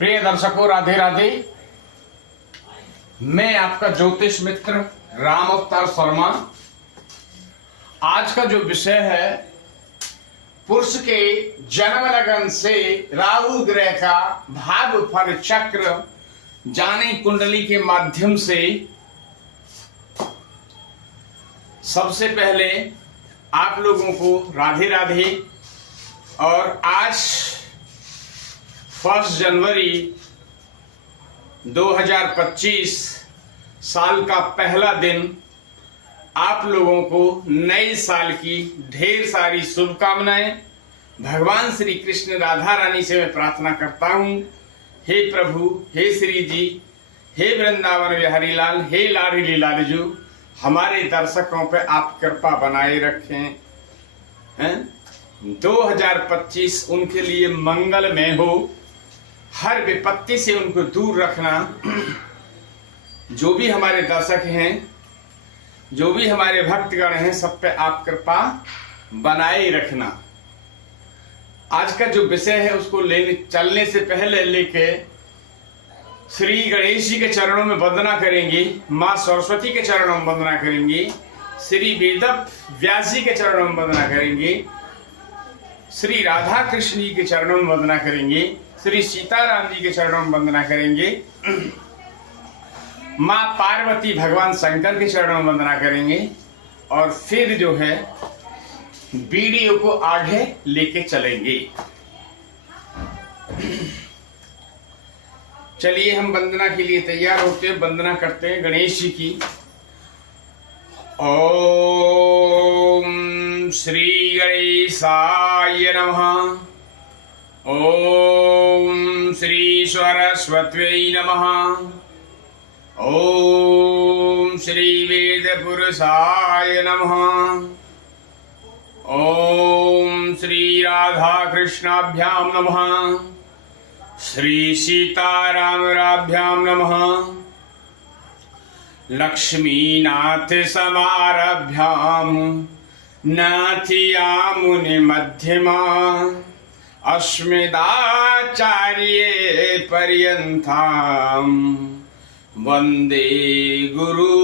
प्रिय दर्शकों, राधे राधे। मैं आपका ज्योतिष मित्र राम अवतार शर्मा। आज का जो विषय है, पुरुष के जन्म लगन से राहु ग्रह का भाव फल चक्र जाने कुंडली के माध्यम से। सबसे पहले आप लोगों को राधे राधे। और आज 1 जनवरी 2025 साल का पहला दिन। आप लोगों को नए साल की ढेर सारी शुभकामनाएं। भगवान श्री कृष्ण राधा रानी से मैं प्रार्थना करता हूं, हे प्रभु, हे श्री जी, हे वृंदावन बिहारी लाल, हे लाडली लालजू, हमारे दर्शकों पे आप कृपा बनाए रखें। 2025 उनके लिए मंगलमय हो, हर विपत्ति से उनको दूर रखना। जो भी हमारे दर्शक हैं, जो भी हमारे भक्तगण हैं, सब पे आप कृपा बनाए रखना। आज का जो विषय है उसको चलने से पहले लेके श्री गणेश जी के चरणों में वंदना करेंगे, माँ सरस्वती के चरणों में वंदना करेंगे, श्री वेद व्यास जी के चरणों में वंदना करेंगे, श्री राधा कृष्ण जी के चरणों में वंदना करेंगे, श्री सीताराम जी के चरणों में वंदना करेंगे, माँ पार्वती भगवान शंकर के चरणों में वंदना करेंगे। और फिर जो है वीडियो को आगे लेके चलेंगे। चलिए हम वंदना के लिए तैयार होते हैं, वंदना करते हैं गणेश जी की। ओम श्री गणेशाय नमः। ओम श्री सरस्वत्यै नमः। ओम श्री वेद पुरुषाय नमः। ओम श्री राधा कृष्णाभ्याम नमः। श्री सीतारामराभ्याम नमः। लक्ष्मीनाथ समारभ्याम नाथियामुनि मध्यमा अस्मदाचार्ये पर्यन्ताम वंदे गुरु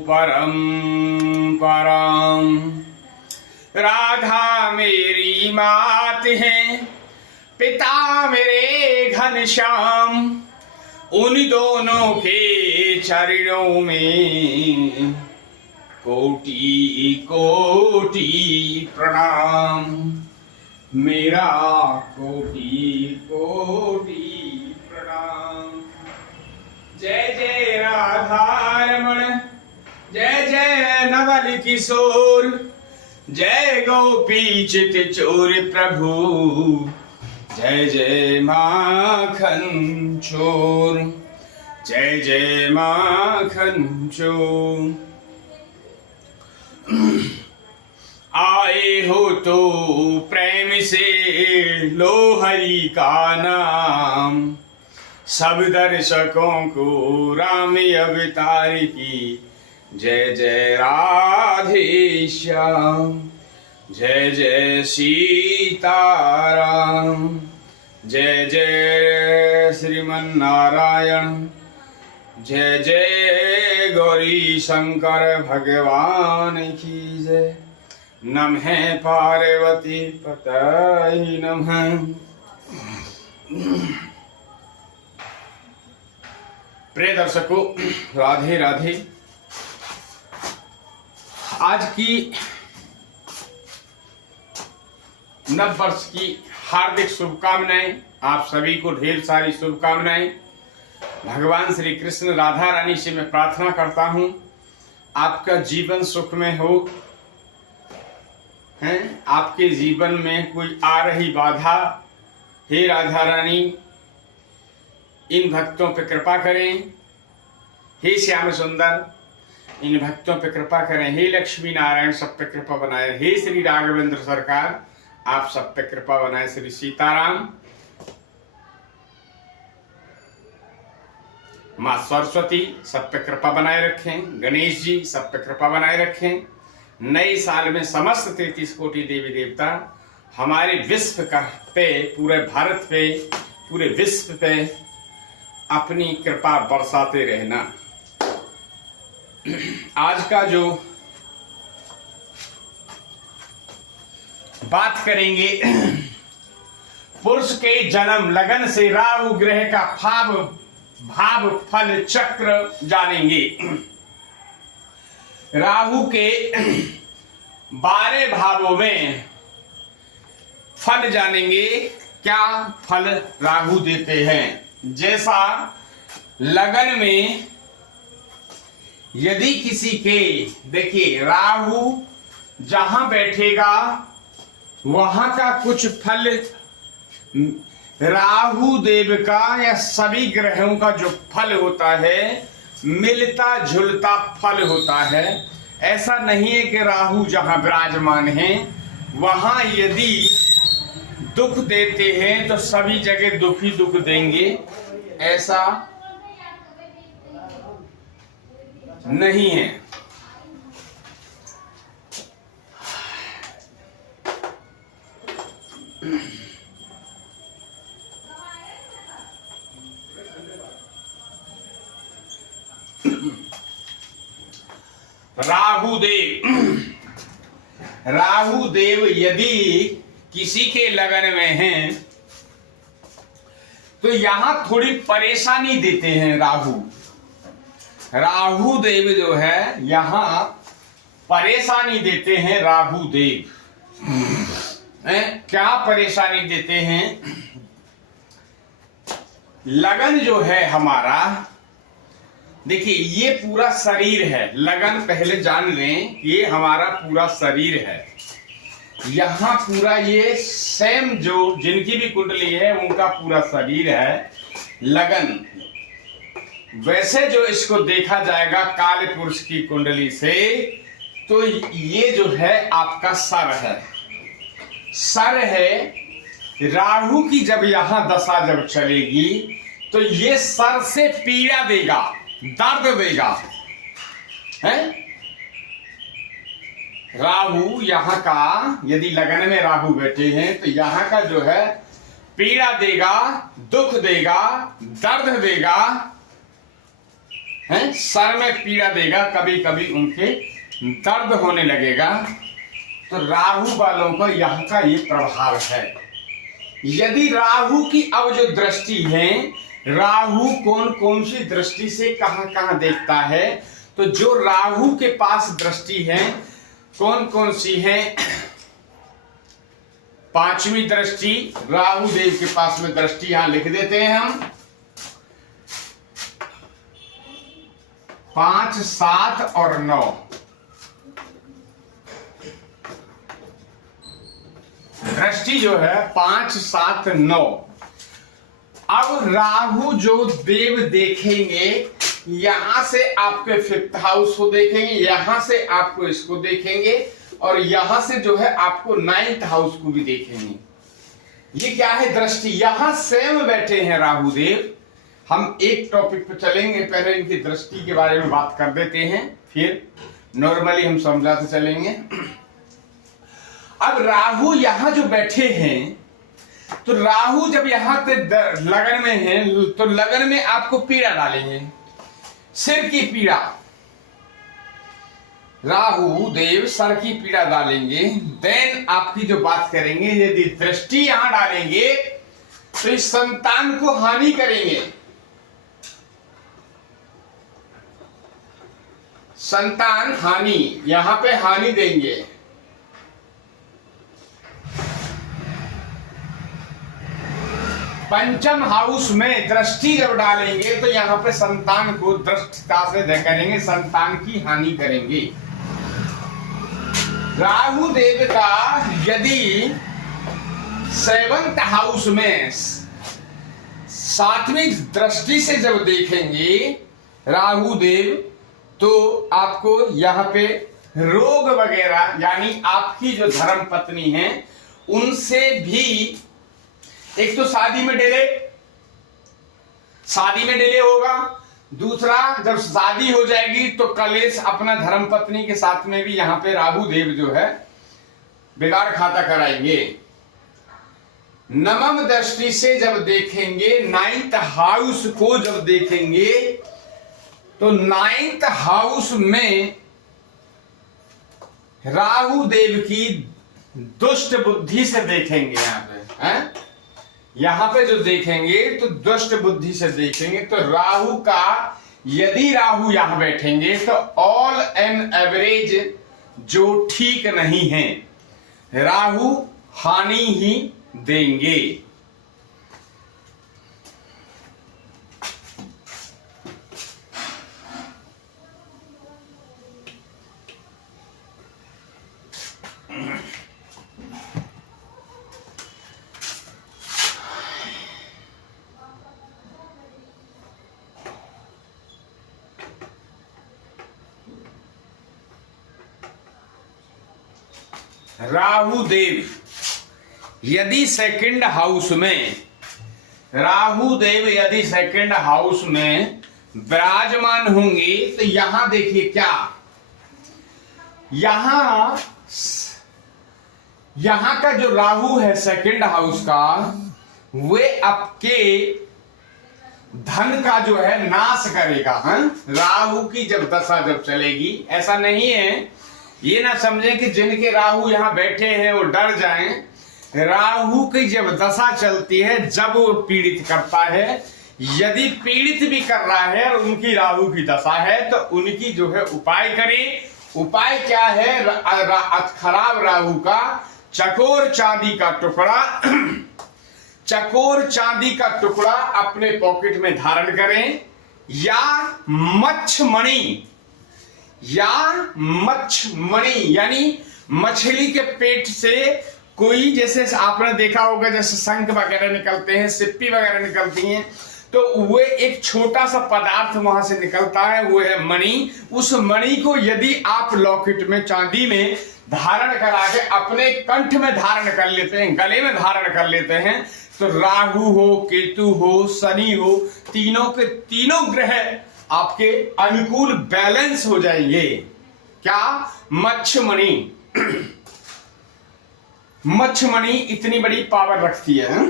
परंपराम। राधा मेरी मात है, पिता मेरे घनश्याम, उन दोनों के चरणों में कोटि कोटि प्रणाम। मेरा कोटि कोटि प्रणाम। जय जय राधारमण, जय जय नवल किशोर, जय गोपी चित चोर प्रभु, जय जय माखन चोर, जय जय माखन चोर। आए हो तो प्रेम से लो हरि का नाम, सब दर्शकों को राम अवतार की जय जय राधे श्याम, जय जय सीताराम, जय जय श्रीमन नारायण, जय जय गौरी शंकर भगवान की जय। नमः पार्वती पतये नमः। प्रिय दर्शकों, राधे राधे। आज की नव वर्ष की हार्दिक शुभकामनाएं। आप सभी को ढेर सारी शुभकामनाएं। भगवान श्री कृष्ण राधा रानी से मैं प्रार्थना करता हूं, आपका जीवन सुखमय हो। हैं, आपके जीवन में कोई आ रही बाधा, हे राधा रानी इन भक्तों पे कृपा करें। हे श्याम सुंदर इन भक्तों पे कृपा करें। हे लक्ष्मी नारायण सब पे कृपा बनाए। हे श्री राघवेंद्र सरकार आप सब पे कृपा बनाए। श्री सीताराम, माँ सरस्वती सब पे कृपा बनाए रखें। गणेश जी सब पे कृपा बनाए रखें। नए साल में समस्त 33 कोटि देवी देवता हमारे विश्व का पे, पूरे भारत पे पूरे विश्व पे अपनी कृपा बरसाते रहना। आज का जो बात करेंगे, पुरुष के जन्म लगन से राहु ग्रह का भाव फल चक्र जानेंगे। राहु के 12 भावों में फल जानेंगे, क्या फल राहु देते हैं। जैसा लगन में यदि किसी के, देखिए राहु जहां बैठेगा वहां का कुछ फल राहु देव का या सभी ग्रहों का जो फल होता है मिलता जुलता फल होता है। ऐसा नहीं है कि राहु जहां विराजमान है वहां यदि दुख देते हैं तो सभी जगह दुख ही दुख देंगे, ऐसा नहीं है। राहु देव यदि किसी के लगन में हैं तो यहां थोड़ी परेशानी देते हैं। राहु देव जो है यहां परेशानी देते हैं। राहु देव क्या परेशानी देते हैं? लगन जो है हमारा, देखिए ये पूरा शरीर है। लगन पहले जान लें, ये हमारा पूरा शरीर है। यहां पूरा ये सेम जो जिनकी भी कुंडली है उनका पूरा शरीर है लगन। वैसे जो इसको देखा जाएगा काल पुरुष की कुंडली से, तो ये जो है आपका सर है। सर है। राहु की जब यहां दशा जब चलेगी तो ये सर से पीड़ा देगा, दर्द देगा, है। राहु यहाँ का यदि लगन में राहु बैठे हैं तो यहाँ का जो है पीड़ा देगा, दुख देगा, दर्द देगा, है। सर में पीड़ा देगा, कभी कभी उनके दर्द होने लगेगा। तो राहु वालों को यहाँ का ये प्रभाव है। यदि राहु की अब जो दृष्टि है, राहु कौन कौन सी दृष्टि से कहां कहां देखता है, तो जो राहु के पास दृष्टि है कौन कौन सी है? 5वीं दृष्टि राहु देव के पास में दृष्टि यहां लिख देते हैं हम। 5, 7 और 9 दृष्टि जो है 5, 7, 9। अब राहु जो देव देखेंगे, यहां से आपके 5th हाउस को देखेंगे, यहां से आपको इसको देखेंगे और यहां से जो है आपको 9th हाउस को भी देखेंगे। ये क्या है? दृष्टि। यहां सेम बैठे हैं राहु देव। हम एक टॉपिक पे चलेंगे, पहले इनकी दृष्टि के बारे में बात कर देते हैं, फिर नॉर्मली हम समझाते चलेंगे। अब राहु यहां जो बैठे हैं, तो राहु जब यहां पे लगन में है तो लगन में आपको पीड़ा डालेंगे, सिर की पीड़ा। राहु देव सर की पीड़ा डालेंगे। देन आपकी जो बात करेंगे, यदि दृष्टि यहां डालेंगे तो इस संतान को हानि करेंगे। संतान हानि, यहां पे हानि देंगे। पंचम हाउस में दृष्टि जब डालेंगे तो यहां पे संतान को दृष्टता से करेंगे, संतान की हानि करेंगे। राहु देव का यदि 7th हाउस में 7वीं दृष्टि से जब देखेंगे राहु देव, तो आपको यहाँ पे रोग वगैरह, यानी आपकी जो धर्म पत्नी है उनसे भी, एक तो शादी में डिले होगा, दूसरा जब शादी हो जाएगी तो कलेश अपना धर्म पत्नी के साथ में भी यहाँ पे राहु देव जो है बिगाड़ खाता कराएंगे। नवम दृष्टि से जब देखेंगे, 9th हाउस को जब देखेंगे, तो 9th हाउस में राहु देव की दुष्ट बुद्धि से देखेंगे। यहां पे हैं, यहां पे जो देखेंगे तो दुष्ट बुद्धि से देखेंगे। तो राहु का, यदि राहु यहां बैठेंगे तो ऑल एन एवरेज जो ठीक नहीं है, राहु हानि ही देंगे। राहु देव यदि सेकंड हाउस में, राहु देव यदि सेकंड हाउस में विराजमान होंगे, तो यहां देखिए क्या, यहां का जो राहु है सेकंड हाउस का, वे आपके धन का जो है नाश करेगा। राहु की जब दशा जब चलेगी, ऐसा नहीं है ये ना समझें कि जिनके राहु यहां बैठे हैं वो डर जाएं। राहु की जब दशा चलती है, जब वो पीड़ित करता है, यदि पीड़ित भी कर रहा है और उनकी राहु की दशा है, तो उनकी जो है उपाय करें। उपाय क्या है? खराब राहु का चकोर चांदी का टुकड़ा, चकोर चांदी का टुकड़ा अपने पॉकेट में धारण करें, या मच्छमणि, यानी मछली के पेट से कोई, जैसे आपने देखा होगा जैसे शंख वगैरह निकलते हैं, सिप्पी वगैरह निकलती हैं, तो वो एक छोटा सा पदार्थ वहां से निकलता है, वो है मणि। उस मणि को यदि आप लॉकेट में, चांदी में धारण करा के अपने कंठ में धारण कर लेते हैं, गले में धारण कर लेते हैं, तो राहु हो, केतु हो, शनि हो, तीनों के तीनों ग्रह आपके अनुकूल बैलेंस हो जाएंगे। क्या? मच्छमणि। मच्छमणि इतनी बड़ी पावर रखती है।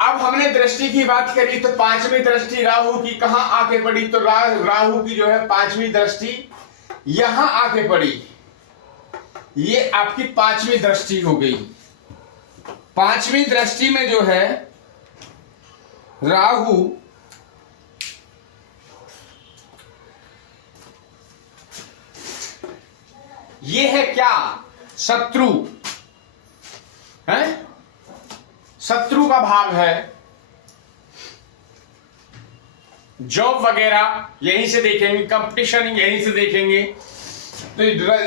अब हमने दृष्टि की बात करी, तो पांचवी दृष्टि राहु की कहां आके पड़ी? तो राहु की जो है पांचवी दृष्टि यहां आके पड़ी। ये आपकी पांचवी दृष्टि हो गई। पांचवी दृष्टि में जो है राहु ये है क्या? शत्रु है, शत्रु का भाव है। जॉब वगैरह यहीं से देखेंगे, कंपटीशन यहीं से देखेंगे। तो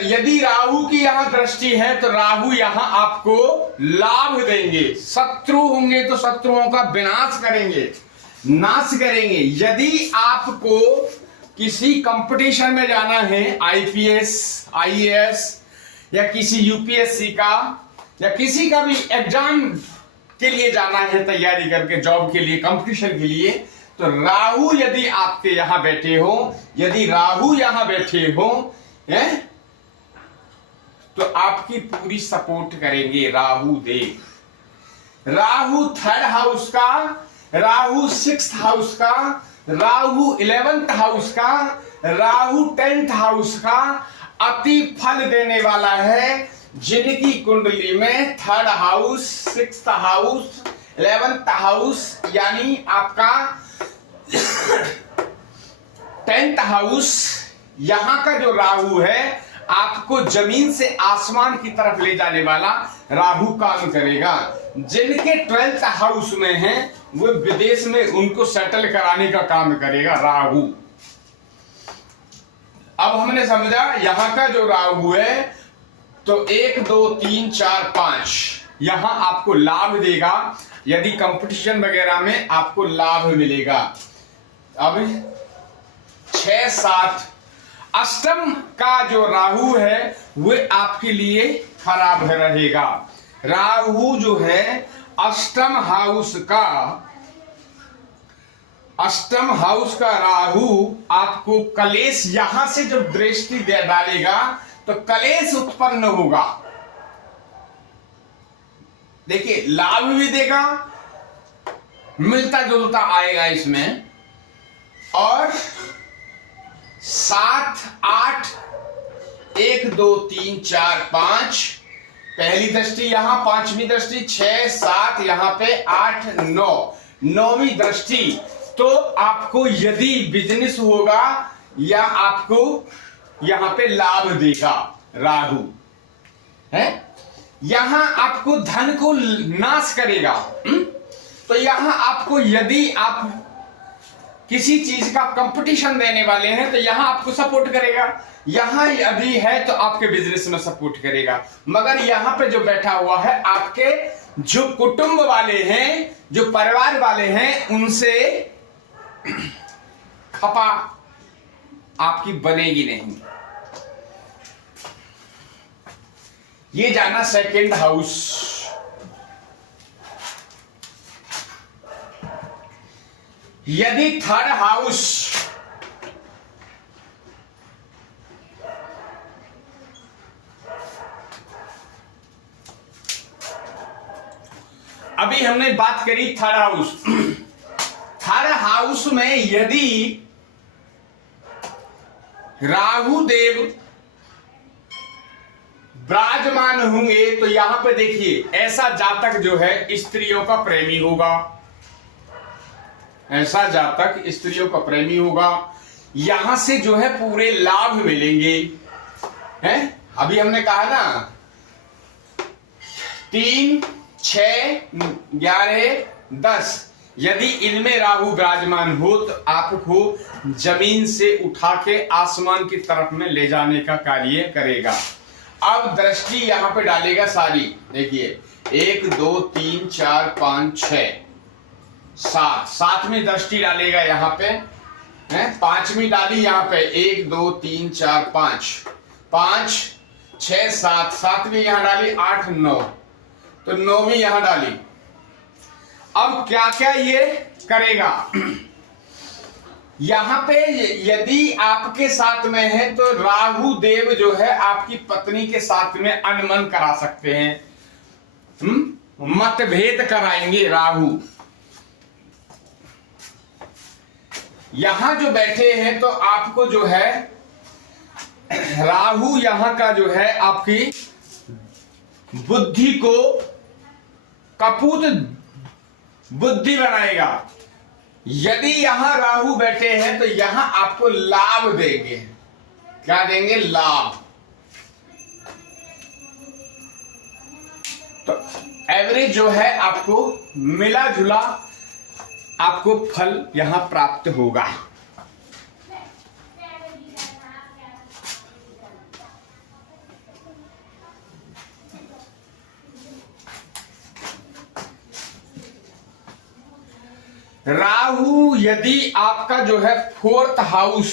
यदि राहु की यहां दृष्टि है, तो राहु यहां आपको लाभ देंगे। शत्रु होंगे तो शत्रुओं का विनाश करेंगे, नाश करेंगे। यदि आपको किसी कंपटीशन में जाना है, आईपीएस, आईएएस या किसी यूपीएससी का या किसी का भी एग्जाम के लिए जाना है, तैयारी करके जॉब के लिए, कंपटीशन के लिए, तो राहु यदि आपके यहां बैठे हो, यदि राहु यहां बैठे हो तो आपकी पूरी सपोर्ट करेंगे राहु देव। राहु थर्ड हाउस का, राहु 6th हाउस का, राहु 11th हाउस का, राहु 10th हाउस का अति फल देने वाला है। जिनकी कुंडली में 3rd house, 6th house, 11th house, यानी आपका 10th हाउस, यहां का जो राहु है आपको जमीन से आसमान की तरफ ले जाने वाला राहु काम करेगा। जिनके 12th हाउस में है वो विदेश में उनको सेटल कराने का काम करेगा राहु। अब हमने समझा यहां का जो राहु है, तो 1 2 3 4 5 यहां आपको लाभ देगा। यदि कंपटीशन वगैरह में आपको लाभ मिलेगा। अब 6 7 अष्टम का जो राहु है वो आपके लिए खराब रहेगा। राहु जो है अष्टम हाउस का, अष्टम हाउस का राहु आपको कलेश, यहां से जब दृष्टि डालेगा तो कलेश उत्पन्न होगा। देखिए लाभ भी देगा, मिलता जुलता आएगा इसमें, और 7 8 1 2 3 4 5 पहली दृष्टि यहां, पांचवी दृष्टि 6 7, यहां पे 8 9, नौवीं दृष्टि। तो आपको यदि बिजनेस होगा या आपको यहां पे लाभ देगा राहु है, यहां आपको धन को नाश करेगा। तो यहां आपको, यदि आप किसी चीज का कंपटीशन देने वाले हैं तो यहां आपको सपोर्ट करेगा, यहां यदि है तो आपके बिजनेस में सपोर्ट करेगा। मगर यहां पे जो बैठा हुआ है, आपके जो कुटुंब वाले हैं, जो परिवार वाले हैं, उनसे खपा आपकी बनेगी नहीं। ये जाना सेकंड हाउस। यदि थर्ड हाउस, अभी हमने बात करी थर्ड हाउस। थर्ड हाउस में यदि राहु देव विराजमान होंगे तो यहां पे देखिए, ऐसा जातक जो है स्त्रियों का प्रेमी होगा, ऐसा जातक स्त्रियों का प्रेमी होगा। यहां से जो है पूरे लाभ मिलेंगे हैं। अभी हमने कहा ना 3 6 11 10, यदि इनमें राहु विराजमान हो तो आपको जमीन से उठा के आसमान की तरफ में ले जाने का कार्य करेगा। अब दृष्टि यहां पे डालेगा सारी, देखिए 1 2 3 4 5 6 7, 7वीं दृष्टि डालेगा यहां पे है, 5वीं डाली यहां पे 1 2 3 4 5 5 6 7, 7वीं यहां डाली 8 9, तो 9वीं यहां डाली। अब क्या क्या ये करेगा, यहां पे यदि आपके साथ में है तो राहु देव जो है आपकी पत्नी के साथ में अनमन करा सकते हैं, मतभेद कराएंगे राहु। यहां जो बैठे हैं तो आपको जो है राहु यहां का जो है आपकी बुद्धि को कपूत बुद्धि बनाएगा। यदि यहां राहु बैठे हैं तो यहां आपको लाभ देंगे। क्या देंगे? लाभ। तो एवरेज जो है आपको मिला जुला आपको फल यहां प्राप्त होगा। राहु यदि आपका जो है 4th हाउस,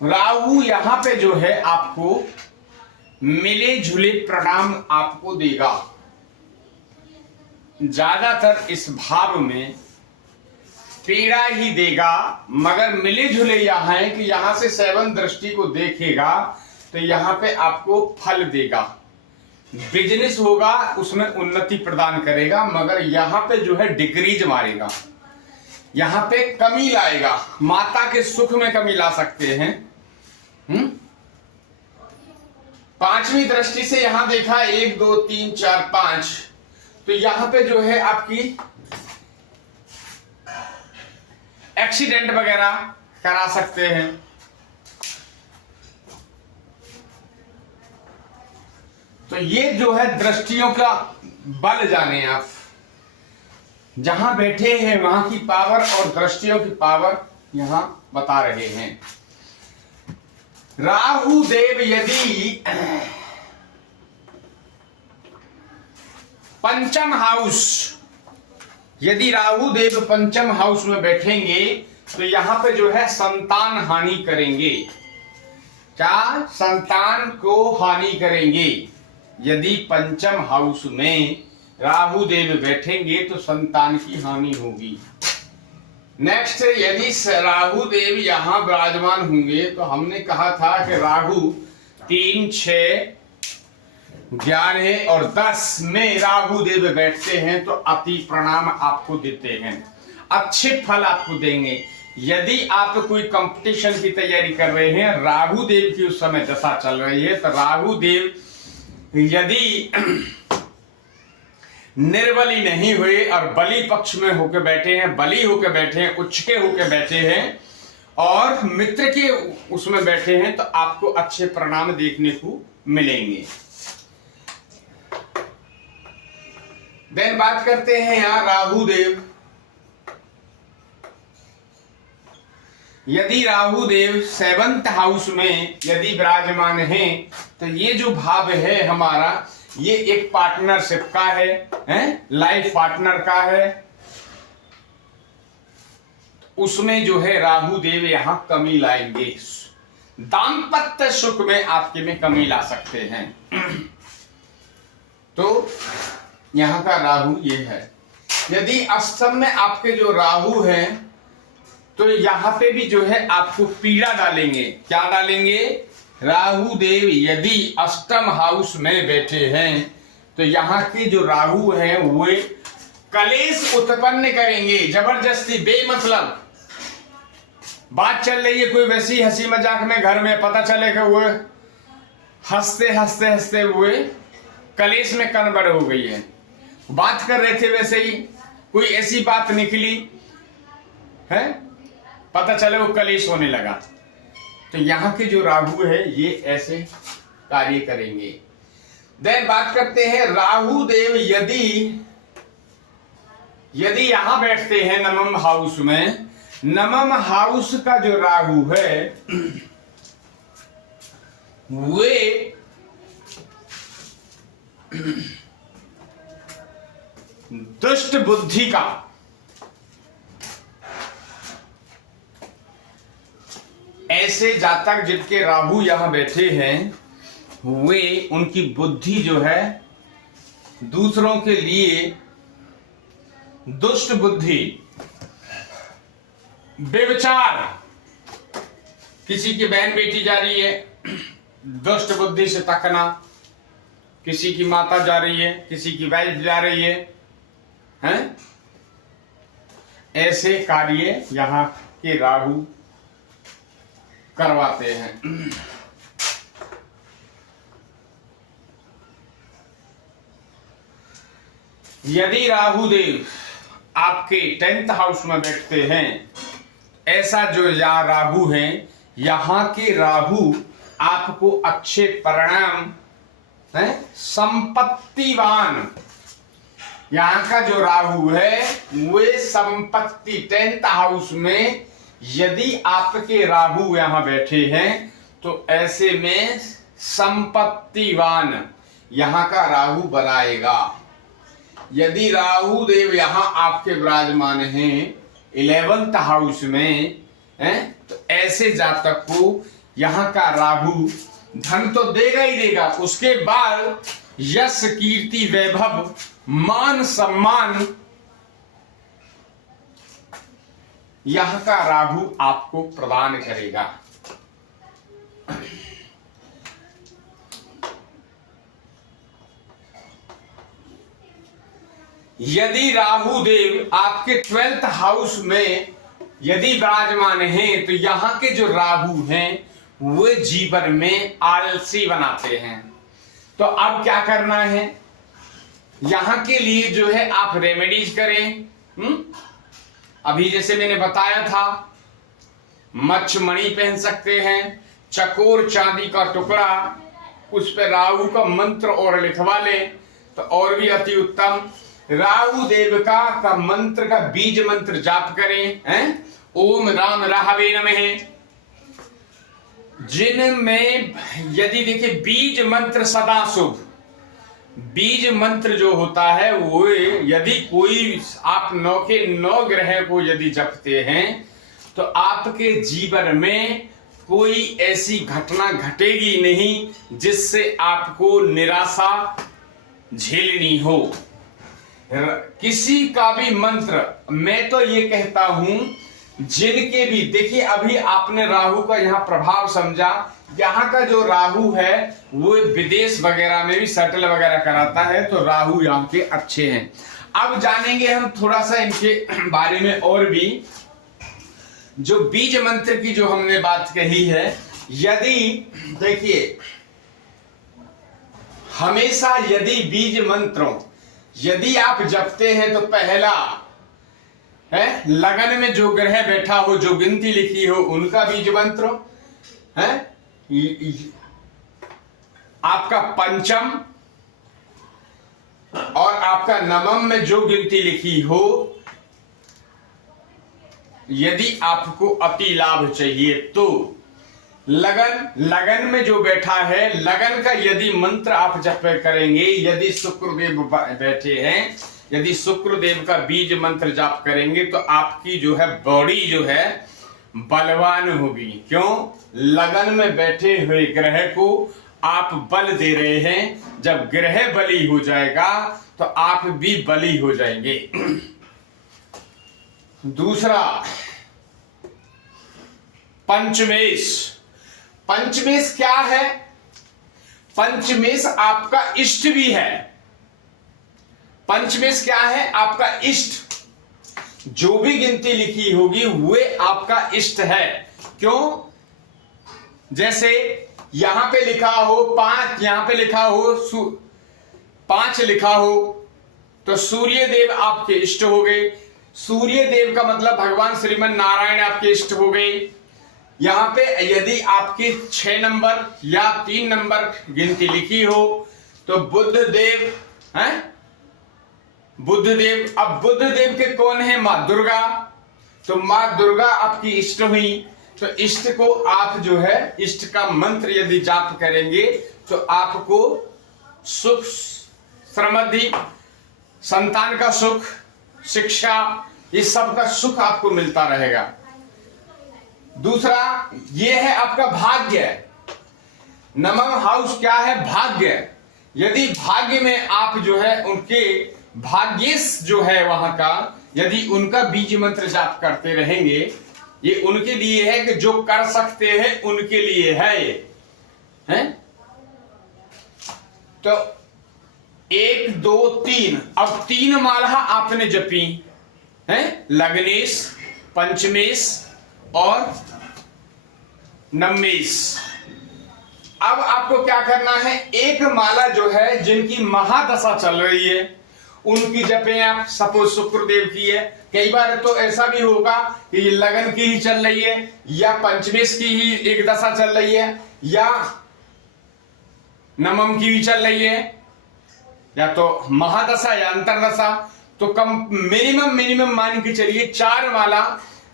राहु यहां पे जो है आपको मिले जुले परिणाम आपको देगा। ज्यादातर इस भाव में पीड़ा ही देगा, मगर मिले जुले यहां है कि यहां से 7 दृष्टि को देखेगा तो यहां पे आपको फल देगा। बिजनेस होगा उसमें उन्नति प्रदान करेगा, मगर यहां पे जो है डिक्रीज मारेगा, यहां पे कमी लाएगा। माता के सुख में कमी ला सकते हैं। 5वीं दृष्टि से यहां देखा 1 2 3 4 5, तो यहां पे जो है आपकी एक्सीडेंट वगैरह करा सकते हैं। तो ये जो है दृष्टियों का बल जाने आप, जहां बैठे हैं वहां की पावर और दृष्टियों की पावर यहां बता रहे हैं। राहु देव यदि 5म हाउस, यदि राहु देव 5म हाउस में बैठेंगे तो यहां पे जो है संतान हानि करेंगे। क्या? संतान को हानि करेंगे। यदि पंचम हाउस में राहु देव बैठेंगे तो संतान की हानि होगी। नेक्स्ट, यदि राहु देव यहां विराजमान होंगे तो हमने कहा था कि राहु 3, 6, 11 और 10 में राहु देव बैठते हैं तो अति परिणाम आपको देते हैं, अच्छे फल आपको देंगे। यदि आप कोई कंपटीशन की तैयारी कर रहे हैं, राहु देव की उस समय दशा चल रही है, तो राहु देव यदि निर्बली नहीं हुए और बली पक्ष में होकर बैठे हैं, बली होकर बैठे हैं, उच्च के होकर बैठे हैं और मित्र के उसमें बैठे हैं, तो आपको अच्छे परिणाम देखने को मिलेंगे। देन बात करते हैं यहां राहु देव। यदि राहु देव 7th हाउस में यदि विराजमान हैं तो ये जो भाव है हमारा, ये एक पार्टनरशिप का है, लाइफ पार्टनर का है। उसमें जो है राहु देव यहां कमी लाएंगे, दाम्पत्य सुख में आपके में कमी ला सकते हैं। तो यहां का राहु ये है। यदि अष्टम में आपके जो राहु हैं तो यहां पे भी जो है आपको पीड़ा डालेंगे। क्या डालेंगे? राहु देव यदि अष्टम हाउस में बैठे हैं तो यहाँ के जो राहु हैं वे कलेश उत्पन्न करेंगे, जबरदस्ती बेमतलब बात चल रही है कोई वैसी हंसी मजाक में घर में, पता चलेगा वो हंसते हंसते हंसते हुए कलेश में कन्वर्ट हो गई है। बात कर रहे थे वैसे ही कोई ऐसी बात निकली है, पता चले वो कलेश होने लगा। तो यहाँ के जो राहु है ये ऐसे कार्य करेंगे। देन बात करते हैं राहु देव यदि यहां बैठते हैं नवम हाउस में, नवम हाउस का जो राहु है वे दुष्ट बुद्धि का, ऐसे जातक जिनके राहु यहां बैठे हैं वे उनकी बुद्धि जो है दूसरों के लिए दुष्ट बुद्धि, बेविचार, किसी की बहन बेटी जा रही है दुष्ट बुद्धि से तकना, किसी की माता जा रही है, किसी की वाइफ जा रही है, हैं? ऐसे कार्य यहाँ के राहु करवाते हैं। यदि राहु देव आपके 10th हाउस में बैठते हैं, ऐसा जो यहाँ राहु हैं, यहाँ के राहु आपको अच्छे परिणाम है, संपत्तिवान, यहाँ का जो राहु है वे संपत्ति 10th हाउस में यदि आपके राहु यहां बैठे हैं तो ऐसे में संपत्तिवान यहां का राहु बनाएगा। यदि राहु देव यहां आपके विराजमान हैं 11th हाउस में हैं तो ऐसे जातक को यहां का राहु धन तो देगा ही देगा, उसके बाद यश, कीर्ति, वैभव, मान, सम्मान यहां का राहु आपको प्रदान करेगा। यदि राहु देव आपके 12th हाउस में यदि विराजमान हैं तो यहां के जो राहु हैं वे जीवन में आलसी बनाते हैं। तो अब क्या करना है, यहां के लिए जो है आप रेमेडीज करें। अभी जैसे मैंने बताया था, मच्छमणि पहन सकते हैं, चकोर चांदी का टुकड़ा, उस पर राहु का मंत्र और लिखवा ले तो और भी अति उत्तम। राहु देव का मंत्र का बीज मंत्र जाप करें, हैं? ओम राम राहवे नमः। जिनमें यदि देखिए बीज मंत्र सदा शुभ, बीज मंत्र जो होता है वो यदि कोई आप 9 के 9 ग्रह को यदि जपते हैं तो आपके जीवन में कोई ऐसी घटना घटेगी नहीं जिससे आपको निराशा झेलनी हो। किसी का भी मंत्र, मैं तो ये कहता हूं, जिनके भी, देखिए अभी आपने राहु का यहाँ प्रभाव समझा, यहाँ का जो राहु है वो विदेश वगैरह में भी सेटल वगैरह कराता है, तो राहु यहाँ के अच्छे हैं। अब जानेंगे हम थोड़ा सा इनके बारे में और भी। जो बीज मंत्र की जो हमने बात कही है, यदि देखिए हमेशा यदि बीज मंत्रों यदि आप जपते हैं तो पहला है लगन में जो ग्रह बैठा हो, जो गिनती लिखी हो, उनका बीज मंत्र है। आपका पंचम और आपका नवम में जो गिनती लिखी हो, यदि आपको अति लाभ चाहिए तो लगन में जो बैठा है, लगन का यदि मंत्र आप जप करेंगे, यदि शुक्रदेव बैठे हैं, यदि शुक्रदेव का बीज मंत्र जाप करेंगे तो आपकी जो है बॉडी जो है बलवान होगी। क्यों? लगन में बैठे हुए ग्रह को आप बल दे रहे हैं। जब ग्रह बली हो जाएगा तो आप भी बली हो जाएंगे। दूसरा, पंचमेश। पंचमेश क्या है? पंचमेश आपका इष्ट भी है। पंचमेश क्या है? आपका इष्ट। जो भी गिनती लिखी होगी वे आपका इष्ट है। क्यों? जैसे यहां पे लिखा हो 5, यहां पे लिखा हो 5 लिखा हो तो सूर्य देव आपके इष्ट हो गए। सूर्य देव का मतलब भगवान श्रीमन नारायण आपके इष्ट हो गए। यहां पे यदि आपकी 6 नंबर या 3 नंबर गिनती लिखी हो तो बुध देव हैं, बुध देव। अब बुध देव के कौन है? मां दुर्गा। तो मां दुर्गा आपकी इष्ट हुई। तो इष्ट को आप जो है, इष्ट का मंत्र यदि जाप करेंगे तो आपको सुख, समृद्धि, संतान का सुख, शिक्षा, इस सब का सुख आपको मिलता रहेगा। दूसरा ये है आपका भाग्य। नवम हाउस क्या है? भाग्य। यदि भाग्य में आप जो है उनके भाग्येश जो है वहां का, यदि उनका बीज मंत्र जाप करते रहेंगे, ये उनके लिए है कि जो कर सकते हैं उनके लिए है ये है। तो 1 2 3, अब 3 माला आपने जपी है, लग्नेश, पंचमेश और नवमेश। अब आपको क्या करना है? एक माला जो है जिनकी महादशा चल रही है उनकी जपें आप। सपोज शुक्रदेव की है, कई बार तो ऐसा भी होगा कि ये लगन की ही चल रही है या पंचमेश की ही एक दशा चल रही है या नवम की भी चल रही है या तो महादशा या अंतरदशा। तो कम मिनिमम मान के चलिए 4 माला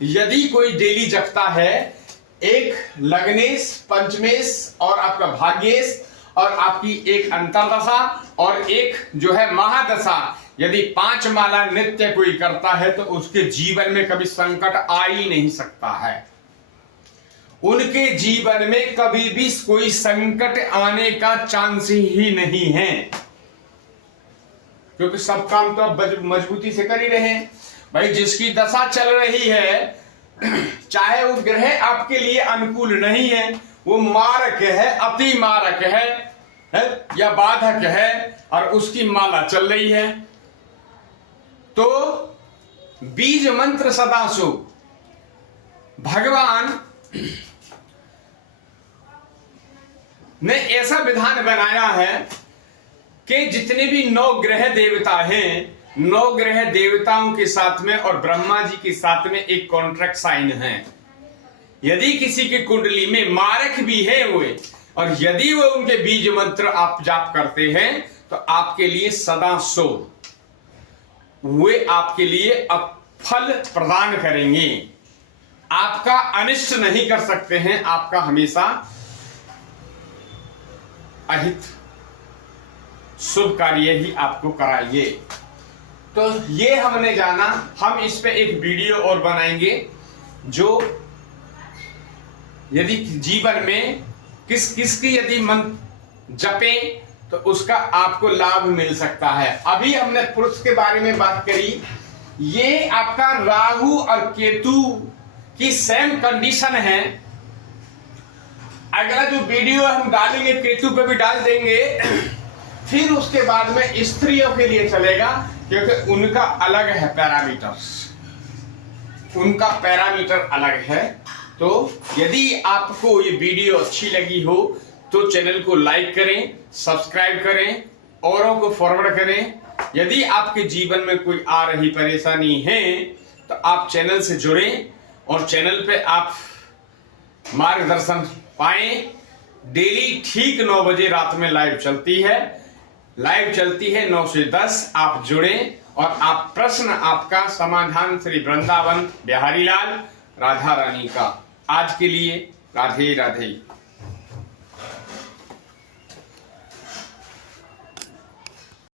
यदि कोई डेली जपता है, एक लग्नेश, पंचमेश और आपका भाग्येश और आपकी एक अंतरदशा और एक जो है महादशा, यदि 5 माला नित्य कोई करता है तो उसके जीवन में कभी संकट आ ही नहीं सकता है। उनके जीवन में कभी भी कोई संकट आने का चांस ही नहीं है, क्योंकि सब काम तो आप मजबूती से कर ही रहे हैं। भाई जिसकी दशा चल रही है, चाहे वो ग्रह आपके लिए अनुकूल नहीं है, वो मारक है, अति मारक है या बाधक है और उसकी माला चल रही है, तो बीज मंत्र सदा शुभ। भगवान ने ऐसा विधान बनाया है कि जितने भी 9 ग्रह देवता हैं, 9 ग्रह देवताओं के साथ में और ब्रह्मा जी के साथ में एक कॉन्ट्रैक्ट साइन है। यदि किसी की कुंडली में मारक भी है वो, और यदि वो उनके बीज मंत्र आप जाप करते हैं तो आपके लिए सदा शुभ, वे आपके लिए फल प्रदान करेंगे। आपका अनिष्ट नहीं कर सकते हैं, आपका हमेशा अहित शुभ कार्य ही आपको कराइए। तो ये हमने जाना। हम इस पे एक वीडियो और बनाएंगे जो यदि जीवन में किसकी यदि मंत्र जपे तो उसका आपको लाभ मिल सकता है। अभी हमने पुरुष के बारे में बात करी, ये आपका राहु और केतु की सेम कंडीशन है। अगला जो वीडियो हम डालेंगे केतु पे भी डाल देंगे, फिर उसके बाद में स्त्रियों के लिए चलेगा, क्योंकि उनका अलग है पैरामीटर्स, उनका पैरामीटर अलग है। तो यदि आपको ये वीडियो अच्छी लगी हो तो चैनल को लाइक करें, सब्सक्राइब करें, औरों को फॉरवर्ड करें। यदि आपके जीवन में कोई आ रही परेशानी है तो आप चैनल से जुड़ें और चैनल पे आप मार्गदर्शन पाएं। डेली ठीक 9 बजे रात में लाइव चलती है 9 से 10। आप जुड़ें और आप प्रश्न आपका समाधान श्री वृंदावन बिहारी लाल राधा रानी का। आज के लिए राधे राधे।